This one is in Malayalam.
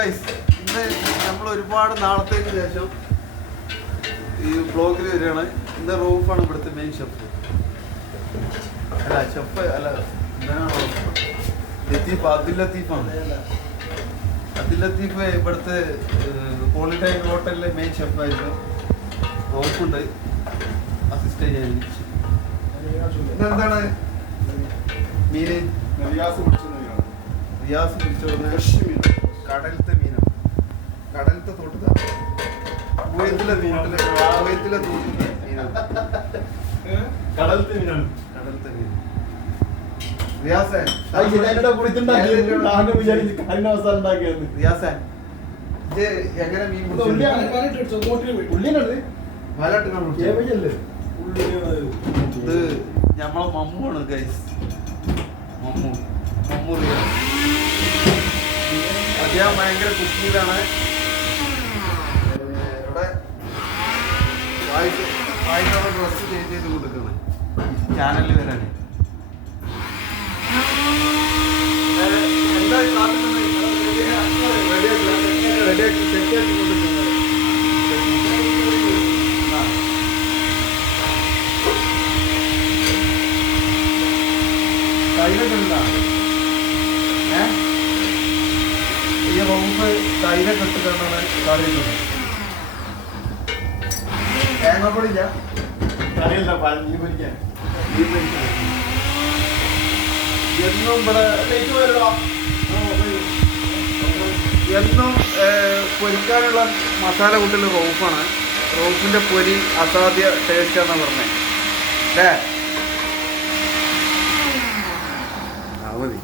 ഗൈസ്, ഇന്ന് നമ്മൾ ഒരുപാട് നാളത്തേക്ക് ശേഷം ഈ ബ്ലോഗിൽ വരികയാണ്. ഇന്ന് റൂഫാണ് ഇവിടുത്തെ മെയിൻ ഷെഫ്. അല്ല ഷെഫ് അല്ല, ലത്തീഫ്, അബ്ദുൽ ലത്തീഫാണ്. അബ്ദുൽ ലത്തീഫ് ഇവിടുത്തെ ഹോളിഡേ ഹോട്ടലിലെ മെയിൻ ഷെഫായിരുന്നു. റൂഫുണ്ട് അസിസ്റ്റ് ചെയ്യാൻ. ഇതെന്താണ് മീന്? റിയാസ് പിടിച്ചോടുന്ന കടലത്തെ മീനാണ്. കടലത്തെ തോട്ടത്തിലെ തോട്ടിലെ മീനാണ്. കടലത്തെ മീൻ. റിയാസേ, റിയാസേ എങ്ങനെ മീൻ ഇത് ഞമ്മളെ മമ്മുവാണ് ഗൈസ്. മമ്മു റിയാസ്. അദ്ദേഹം ഭയങ്കര കുക്കിയിലാണ്. ഇവിടെ വായിക്കുള്ള ഡ്രസ്സ് ചേഞ്ച് ചെയ്ത് കൊടുക്കണം ചാനലിൽ വരാൻ. എന്താ റെഡിയാക്കി സെറ്റാക്കി കൊടുക്കുന്നത്. തൈരൊക്കെ ഉണ്ടാ ഈ റോമ്പ് തൈരൊക്കെ ഇട്ടിട്ടാണ് കറിയുന്നത്. തേങ്ങാപ്പൊടിയില്ല, കറിയില്ല, മീൻ പൊരിക്കാൻ. എന്നും ഇവിടെ എന്നും പൊരിക്കാനുള്ള മസാല കൂട്ടൽ റോഫാണ്. റോഫിൻ്റെ പൊരി അസാധ്യ ടേസ്റ്റാണെന്നാണ് പറഞ്ഞത്. മതി.